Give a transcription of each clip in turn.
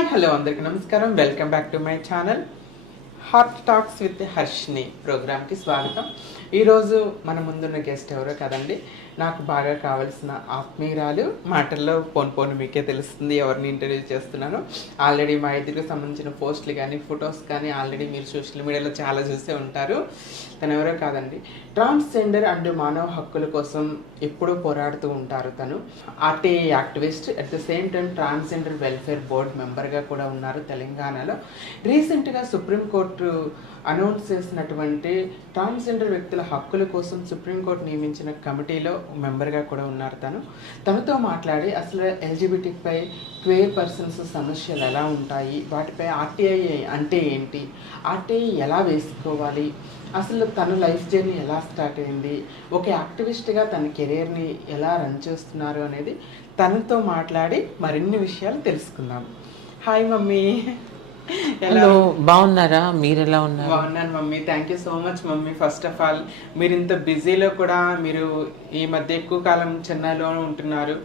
Hi hello అందరికీ నమస్కారం. Welcome back to my channel heart talks with Harshini ప్రోగ్రామ్కి స్వాగతం. ఈరోజు మన ముందున్న గెస్ట్ ఎవరో కదండి, నాకు బాగా కావాల్సిన ఆత్మీయురాలు. మాటల్లో పోను మీకే తెలుస్తుంది ఎవరిని ఇంటర్వ్యూ చేస్తున్నాను. ఆల్రెడీ మా ఇద్దరికి సంబంధించిన పోస్టులు కానీ ఫొటోస్ కానీ ఆల్రెడీ మీరు సోషల్ మీడియాలో చాలా చూసే ఉంటారు. తను ఎవరో కాదండి, ట్రాన్స్జెండర్ అండ్ మానవ హక్కుల కోసం ఎప్పుడూ పోరాడుతూ ఉంటారు. తను RTI activist, at the same time transgender welfare board మెంబర్గా కూడా ఉన్నారు తెలంగాణలో. రీసెంట్గా సుప్రీంకోర్టు అనౌన్స్ చేసినటువంటి ట్రాన్స్జెండర్ వ్యక్తుల హక్కుల కోసం సుప్రీంకోర్టు నియమించిన కమిటీలో మెంబర్గా కూడా ఉన్నారు. తనతో మాట్లాడి అసలు ఎల్జిబిటీపై క్వేర్ పర్సన్స్ సమస్యలు ఎలా ఉంటాయి, వాటిపై ఆర్టీఐ అంటే ఏంటి, ఆర్టీఐ ఎలా వేసుకోవాలి, అసలు తన లైఫ్ జర్నీ ఎలా స్టార్ట్ అయింది, ఒక యాక్టివిస్ట్గా తన కెరీర్ని ఎలా రన్ చేస్తున్నారు అనేది తనతో మాట్లాడి మరిన్ని విషయాలు తెలుసుకుందాం. Hi mummy. హలో, బాగున్నారా? మీరు ఎలా ఉన్నారు? బాగున్నాను mummy. Thank you so much mummy. First of all, మీరు ఇంత బిజీలో కూడా మీరు ఈ మధ్య ఎక్కువ కాలం చెన్నైలో ఉంటున్నారు.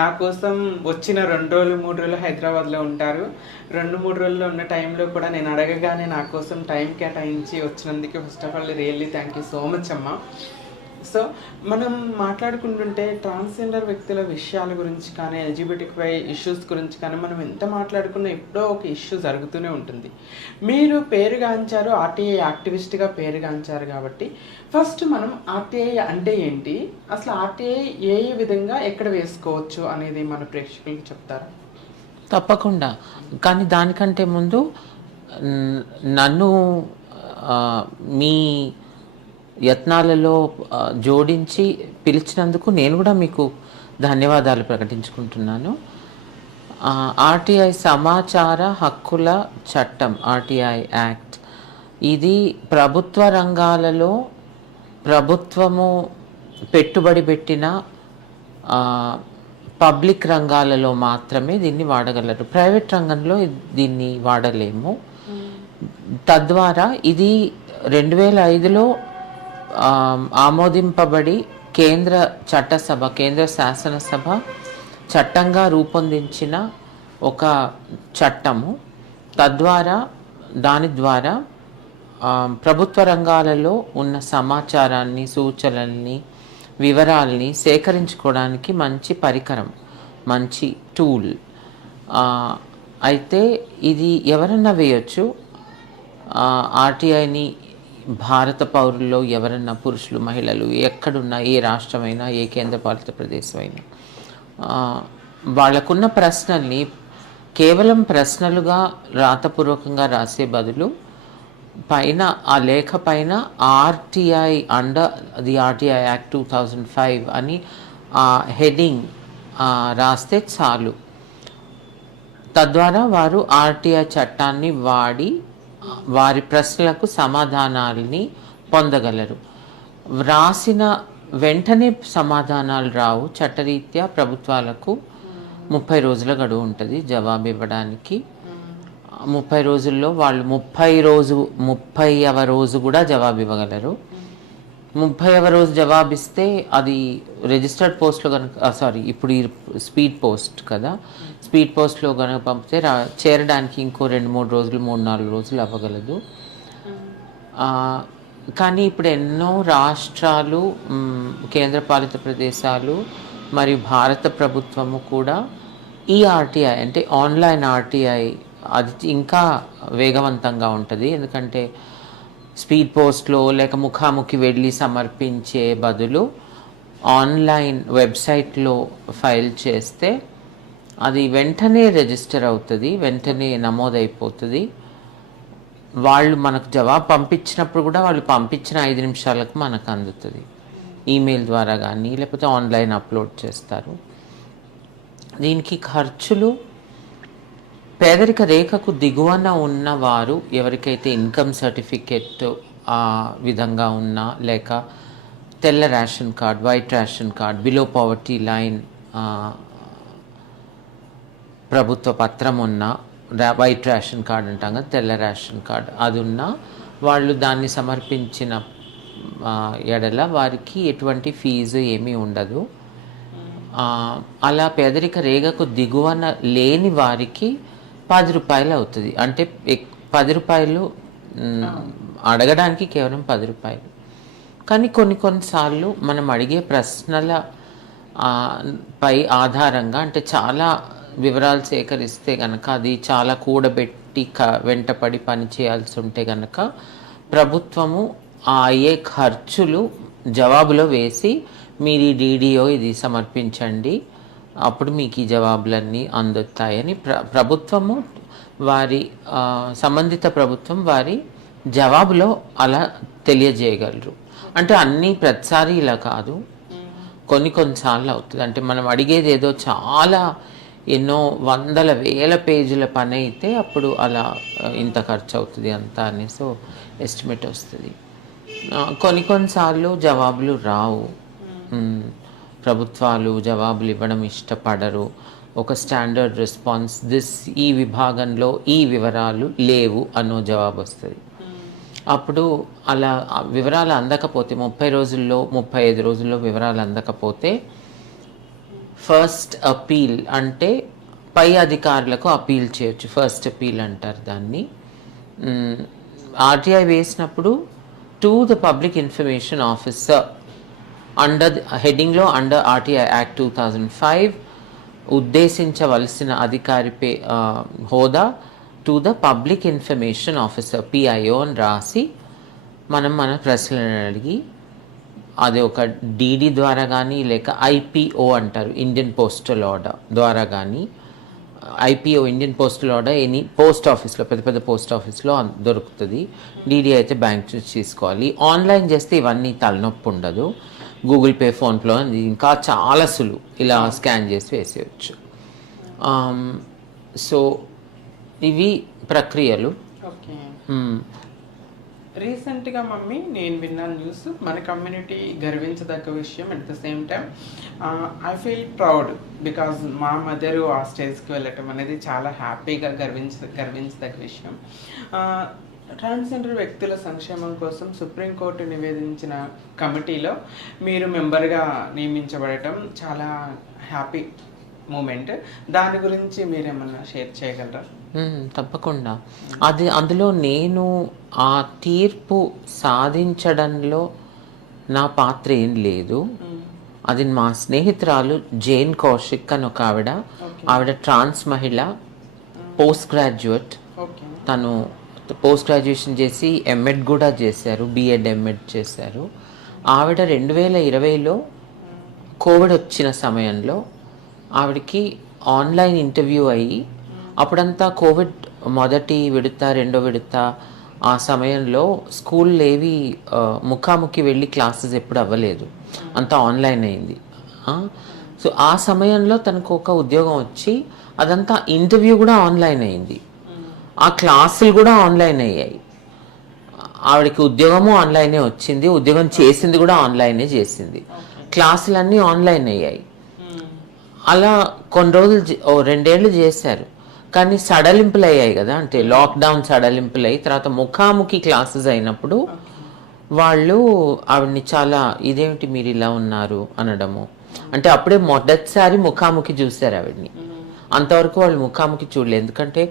నా కోసం వచ్చిన 2 రోజులు 3 రోజులు హైదరాబాద్లో ఉంటారు. 2-3 రోజుల్లో ఉన్న టైంలో కూడా నేను అడగగానే నా కోసం టైం కేటాయించి వచ్చినందుకు first of all really thank you so much అమ్మా. సో మనం మాట్లాడుకుంటుంటే ట్రాన్స్జెండర్ వ్యక్తుల విషయాల గురించి కానీ ఎల్జిబిటిక్వై ఇష్యూస్ గురించి కానీ మనం ఎంత మాట్లాడుకున్నా ఎప్పుడో ఒక ఇష్యూ జరుగుతూనే ఉంటుంది. మీరు పేరుగాంచారు, ఆర్టీఐ యాక్టివిస్ట్గా పేరుగాంచారు కాబట్టి ఫస్ట్ మనం ఆర్టీఐ అంటే ఏంటి, అసలు ఆర్టీఐ ఏ విధంగా ఎక్కడ వేసుకోవచ్చు అనేది మన ప్రేక్షకులకు చెప్తారా? తప్పకుండా. కానీ దానికంటే ముందు నన్ను మీ యత్నాలలో జోడించి పిలిచినందుకు నేను కూడా మీకు ధన్యవాదాలు ప్రకటించుకుంటున్నాను. ఆర్టీఐ సమాచార హక్కుల చట్టం, ఆర్టీఐ యాక్ట్, ఇది ప్రభుత్వ రంగాలలో ప్రభుత్వము పెట్టుబడి పెట్టిన పబ్లిక్ రంగాలలో మాత్రమే దీన్ని వాడగలరు. ప్రైవేట్ రంగంలో దీన్ని వాడలేము. తద్వారా ఇది 2005లో ఆమోదింపబడి కేంద్ర చట్టసభ, కేంద్ర శాసనసభ చట్టంగా రూపొందించిన ఒక చట్టము. దాని ద్వారా ప్రభుత్వ రంగాలలో ఉన్న సమాచారాన్ని, సూచనల్ని, వివరాల్ని సేకరించుకోవడానికి మంచి పరికరం, మంచి టూల్. అయితే ఇది ఎవరన్నా వేయొచ్చు. ఆర్టీఐని భారత పౌరుల్లో ఎవరన్నా, పురుషులు మహిళలు ఎక్కడున్నా, ఏ రాష్ట్రమైనా, ఏ కేంద్రపాలిత ప్రదేశం అయినా, వాళ్ళకున్న ప్రశ్నల్ని కేవలం ప్రశ్నలుగా రాతపూర్వకంగా రాసే బదులు పైన ఆ లేఖ పైన RTI under the RTI act 2005 అని ఆ హెడింగ్ రాస్తే చాలు. తద్వారా వారు ఆర్టీఐ చట్టాన్ని వాడి వారి ప్రశ్నలకు సమాధానాలని పొందగలరు. వ్రాసిన వెంటనే సమాధానాలు రావు. చట్టరీత్యా ప్రభుత్వాలకు 30 రోజుల గడువు ఉంటుంది జవాబు ఇవ్వడానికి. 30 రోజుల్లో వాళ్ళు 30వ రోజు కూడా జవాబు ఇవ్వగలరు. 30వ రోజు జవాబిస్తే అది రిజిస్టర్డ్ పోస్ట్లో కనుక, ఇప్పుడు ఈ స్పీడ్ పోస్ట్ కదా, స్పీడ్ పోస్ట్లో కనుక పంపితే చేరడానికి ఇంకో 2-3 రోజులు, 3-4 రోజులు అవ్వగలదు. కానీ ఇప్పుడు ఎన్నో రాష్ట్రాలు, కేంద్రపాలిత ప్రదేశాలు మరియు భారత ప్రభుత్వము కూడా ఈ ఆర్టీఐ అంటే ఆన్లైన్ ఆర్టీఐ అది ఇంకా వేగవంతంగా ఉంటుంది. ఎందుకంటే స్పీడ్ పోస్ట్లో లేక ముఖాముఖి వెళ్ళి సమర్పించే బదులు ఆన్లైన్ వెబ్సైట్లో ఫైల్ చేస్తే అది వెంటనే రిజిస్టర్ అవుతుంది, వెంటనే నమోదైపోతుంది. వాళ్ళు మనకు జవాబు పంపించినప్పుడు కూడా వాళ్ళు పంపించిన 5 నిమిషాలకు మనకు అందుతుంది. ఈమెయిల్ ద్వారా కానీ లేకపోతే ఆన్లైన్ అప్లోడ్ చేస్తారు. దీనికి ఖర్చులు పేదరిక రేఖకు దిగువన ఉన్నవారు, ఎవరికైతే ఇన్కమ్ సర్టిఫికెట్ ఆ విధంగా ఉన్నా, లేక తెల్ల ration card, white ration card, below poverty line ప్రభుత్వ పత్రం ఉన్న, వైట్ రేషన్ కార్డ్ అంటాం కదా, తెల్ల రేషన్ కార్డ్, అది ఉన్నా వాళ్ళు దాన్ని సమర్పించిన ఎడల వారికి ఎటువంటి ఫీజు ఏమీ ఉండదు. అలా పేదరిక రేఖకు దిగువన లేని వారికి రూపాయలు అవుతుంది. అంటే 10 రూపాయలు అడగడానికి కేవలం 10 రూపాయలు. కానీ కొన్నిసార్లు మనం అడిగే ప్రశ్నల పై ఆధారంగా, అంటే చాలా వివరాలు సేకరిస్తే కనుక, అది చాలా కూడబెట్టి వెంటపడి పని చేయాల్సి ఉంటే కనుక ప్రభుత్వము ఆ అయ్యే ఖర్చులు జవాబులో వేసి మీరు ఈ DDO ఇది సమర్పించండి, అప్పుడు మీకు ఈ జవాబులన్నీ అందుతాయని ప్రభుత్వము సంబంధిత ప్రభుత్వం వారి జవాబులో అలా తెలియజేయగలరు. అంటే అన్నీ ప్రతిసారి ఇలా కాదు, కొన్నిసార్లు అవుతుంది. అంటే మనం అడిగేది ఏదో చాలా ఎన్నో వందల వేల పేజీల పని అయితే అప్పుడు అలా ఇంత ఖర్చు అవుతుంది అంతా అని ఎస్టిమేట్ వస్తుంది. కొన్నిసార్లు జవాబులు రావు, ప్రభుత్వాలు జవాబులు ఇవ్వడం ఇష్టపడరు. ఒక స్టాండర్డ్ రెస్పాన్స్, ఈ విభాగంలో ఈ వివరాలు లేవు అన్నో జవాబు వస్తుంది. అప్పుడు అలా వివరాలు అందకపోతే 30 రోజుల్లో 35 రోజుల్లో వివరాలు అందకపోతే ఫస్ట్ అపీల్, అంటే పై అధికారులకు అపీల్ చేయొచ్చు. ఫస్ట్ అపీల్ అంటారు దాన్ని. RTI వేసినప్పుడు to the public information officer under హెడ్డింగ్లో అండర్ RTI యాక్ట్ 2005 ఉద్దేశించవలసిన అధికారి హోదా to the public information officer PIO అని రాసి మన ప్రశ్నలను అడిగి, అది ఒక DD ద్వారా కానీ లేక IPO అంటారు, ఇండియన్ పోస్టల్ ఆర్డర్ ద్వారా కానీ, IPO Indian postal order any post ఆఫీస్లో, పెద్ద పోస్ట్ ఆఫీస్లో దొరుకుతుంది. DD అయితే బ్యాంక్ నుంచి తీసుకోవాలి. ఆన్లైన్ చేస్తే ఇవన్నీ తలనొప్పి ఉండదు. గూగుల్ పే, ఫోన్పేలో ఇంకా చాలా సులువు, ఇలా స్కాన్ చేసి వేసేయచ్చు. సో ఇవి ప్రక్రియలు. ఓకే. రీసెంట్గా మమ్మీ నేను విన్న న్యూస్, మన కమ్యూనిటీ గర్వించదగ్గ విషయం. At the same time I feel proud because మా మదరు ఆ స్టేజ్కి వెళ్ళటం అనేది చాలా హ్యాపీగా గర్వించదగ్గ విషయం. ట్రాన్స్జెండర్ వ్యక్తుల సంక్షేమం కోసం సుప్రీంకోర్టు నివేదించిన కమిటీలో మీరు మెంబర్గా నియమించబడటం చాలా హ్యాపీ మూమెంట్. దాని గురించి మీరేమన్నా షేర్ చేయగలరా? తప్పకుండా. అందులో నేను ఆ తీర్పు సాధించడంలో నా పాత్ర ఏం లేదు. అది మా స్నేహితురాలు జైన్ కౌశిక్ అని ఒక ఆవిడ ట్రాన్స్ మహిళ, పోస్ట్ గ్రాడ్యుయేట్. తను పోస్ట్ గ్రాడ్యుయేషన్ చేసి MEd కూడా చేశారు, B.Ed M.Ed చేశారు. ఆవిడ 2020లో కోవిడ్ వచ్చిన సమయంలో ఆవిడకి ఆన్లైన్ ఇంటర్వ్యూ అయ్యి, అప్పుడంతా కోవిడ్ మొదటి విడత రెండో విడత ఆ సమయంలో స్కూల్లో ఏవి ముఖాముఖి వెళ్ళి క్లాసెస్ ఎప్పుడు అవ్వలేదు, అంతా ఆన్లైన్ అయింది. సో ఆ సమయంలో తనకు ఒక ఉద్యోగం వచ్చి అదంతా ఇంటర్వ్యూ కూడా ఆన్లైన్ అయింది, ఆ క్లాసులు కూడా ఆన్లైన్ అయ్యాయి. ఆవిడకి ఉద్యోగము ఆన్లైనే వచ్చింది, ఉద్యోగం చేసింది కూడా ఆన్లైనే చేసింది, క్లాసులన్నీ ఆన్లైన్ అయ్యాయి. అలా కొన్ని రోజులు 2 ఏళ్ళు చేశారు. కానీ సడలింపులు అయ్యాయి కదా, అంటే లాక్డౌన్ సడలింపులు అయ్యి తర్వాత ముఖాముఖి క్లాసెస్ అయినప్పుడు వాళ్ళు ఆవిడని చాలా ఇదేమిటి మీరు ఇలా ఉన్నారు అనడము. అంటే అప్పుడే మొదటిసారి ముఖాముఖి చూశారు ఆవిడని. అంతవరకు వాళ్ళు ముఖాముఖి చూడలేదు, ఎందుకంటే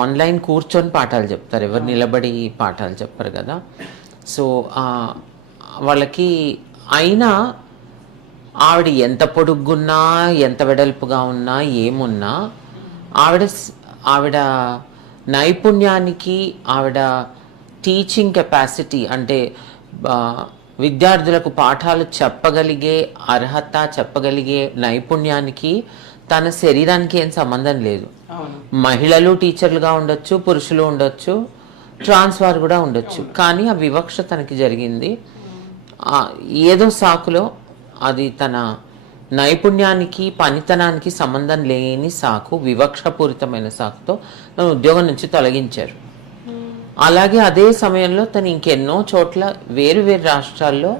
ఆన్లైన్ కూర్చొని పాఠాలు చెప్తారు, ఎవరు నిలబడి పాఠాలు చెప్పరు కదా. సో వాళ్ళకి అయినా ఆవిడ ఎంత పొడుగున్నా ఎంత వెడల్పుగా ఉన్నా ఏమున్నా ఆవిడ నైపుణ్యానికి, ఆవిడ టీచింగ్ కెపాసిటీ, అంటే విద్యార్థులకు పాఠాలు చెప్పగలిగే అర్హత, చెప్పగలిగే నైపుణ్యానికి తన శరీరానికి ఏం సంబంధం లేదు. మహిళలు టీచర్లుగా ఉండొచ్చు, పురుషులు ఉండొచ్చు, ట్రాన్స్ వారు కూడా ఉండొచ్చు. కానీ ఆ వివక్ష తనకి జరిగింది ఏదో సాకులో. అది తన నైపుణ్యానికి పనితనానికి సంబంధం లేని సాకు, వివక్షపూరితమైన సాకుతో తను ఉద్యోగం నుంచి తొలగించారు. అలాగే అదే సమయంలో తను ఇంకెన్నో చోట్ల వేరు రాష్ట్రాల్లో,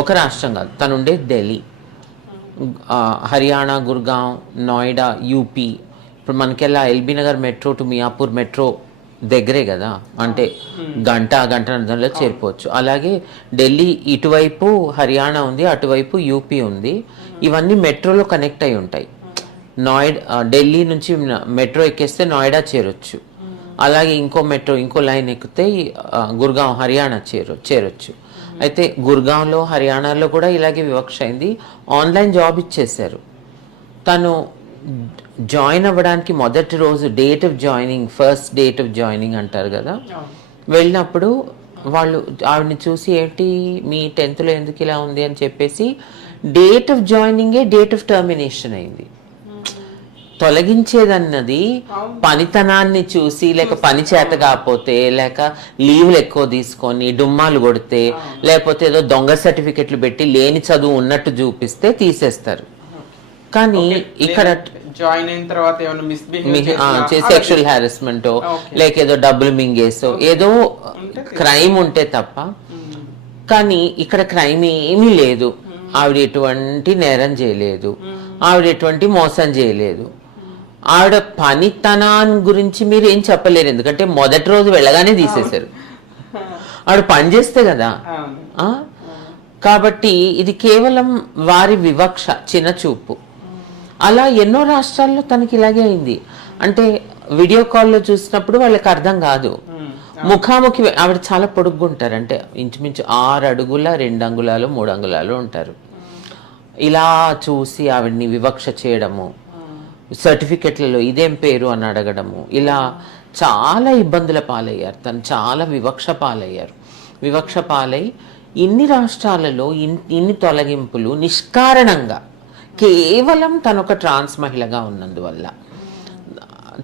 ఒక రాష్ట్రం కాదు, తను ఉండే ఢిల్లీ, హర్యానా, గుర్గాం, నోయిడా, యూపీ. ఇప్పుడు మనకెలా LB Nagar metro to Miyapur metro దగ్గరే కదా, అంటే గంటన్నరలో చేరిపోవచ్చు. అలాగే ఢిల్లీ ఇటువైపు హర్యానా ఉంది, అటువైపు యూపీ ఉంది. ఇవన్నీ మెట్రోలో కనెక్ట్ అయి ఉంటాయి. నోయిడా, ఢిల్లీ నుంచి మెట్రో ఎక్కేస్తే నోయిడా చేరొచ్చు. అలాగే ఇంకో లైన్ ఎక్కితే గుర్గాం హర్యానా చేరొచ్చు. అయితే గుర్గాంలో హర్యానాలో కూడా ఇలాగే వివక్ష అయింది. ఆన్లైన్ జాబ్ ఇచ్చేశారు. తను జాయిన్ అవ్వడానికి మొదటి రోజు date of joining, first date of joining అంటారు కదా, వెళ్ళినప్పుడు వాళ్ళు ఆవిడని చూసి ఏంటి మీ 10th ఎందుకు ఇలా ఉంది అని చెప్పేసి డేట్ ఆఫ్ జాయినింగే డేట్ ఆఫ్ టర్మినేషన్ అయింది. తొలగించేదన్నది పనితనాన్ని చూసి, లేక పని చేత కాకపోతే, లేక లీవ్లు ఎక్కువ తీసుకొని డుమ్మాలు కొడితే, లేకపోతే ఏదో దొంగ సర్టిఫికెట్లు పెట్టి లేని చదువు ఉన్నట్టు చూపిస్తే తీసేస్తారు. కానీ ఇక్కడ జాయిన్ అయిన తర్వాత సెక్షువల్ హారాస్మెంట్ లేక ఏదో డబ్బులు మింగేసో ఏదో క్రైమ్ ఉంటే తప్ప, కానీ ఇక్కడ క్రైమ్ ఏమీ లేదు. ఆవిడ ఎటువంటి నేరం చేయలేదు, ఆవిడ ఎటువంటి మోసం చేయలేదు. ఆవిడ పనితనాన్ని గురించి మీరు ఏం చెప్పలేరు, ఎందుకంటే మొదటి రోజు వెళ్ళగానే తీసేశారు. ఆవిడ పని చేస్తే కదా. కాబట్టి ఇది కేవలం వారి వివక్ష, చిన్న చూపు. అలా ఎన్నో రాష్ట్రాల్లో తనకి ఇలాగే అయింది. అంటే వీడియో కాల్లో చూసినప్పుడు వాళ్ళకి అర్థం కాదు. ముఖాముఖి ఆవిడ చాలా పొడుగ్గుంటారు, అంటే ఇంచుమించు 6 అడుగుల 2 అంగుళాలు 3 అంగుళాలు ఉంటారు. ఇలా చూసి ఆవిడ్ని వివక్ష చేయడము, సర్టిఫికెట్లలో ఇదేం పేరు అని అడగడము, ఇలా చాలా ఇబ్బందుల పాలయ్యారు. తను చాలా వివక్ష పాలయ్యారు. వివక్ష పాలై ఇన్ని రాష్ట్రాలలో ఇన్ని తొలగింపులు నిష్కారణంగా, కేవలం తను ఒక ట్రాన్స్ మహిళగా ఉన్నందువల్ల.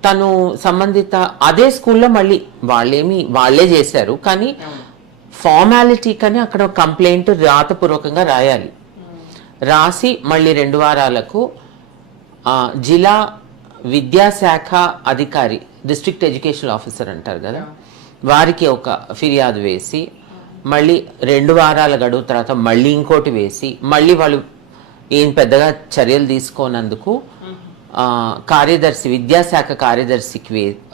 తను సంబంధిత అదే స్కూల్లో మళ్ళీ వాళ్ళే చేశారు, కానీ ఫార్మాలిటీ కానీ అక్కడ కంప్లైంట్ రాతపూర్వకంగా రాయాలి. రాసి మళ్ళీ 2 వారాలకు జిల్లా విద్యాశాఖ అధికారి, డిస్ట్రిక్ట్ ఎడ్యుకేషన్ ఆఫీసర్ అంటారు కదా, వారికి ఒక ఫిర్యాదు వేసి మళ్ళీ 2 వారాల గడువు తర్వాత మళ్ళీ ఇంకోటి వేసి, మళ్ళీ వాళ్ళు ఏం పెద్దగా చర్యలు తీసుకోనందుకు కార్యదర్శి, విద్యాశాఖ కార్యదర్శికి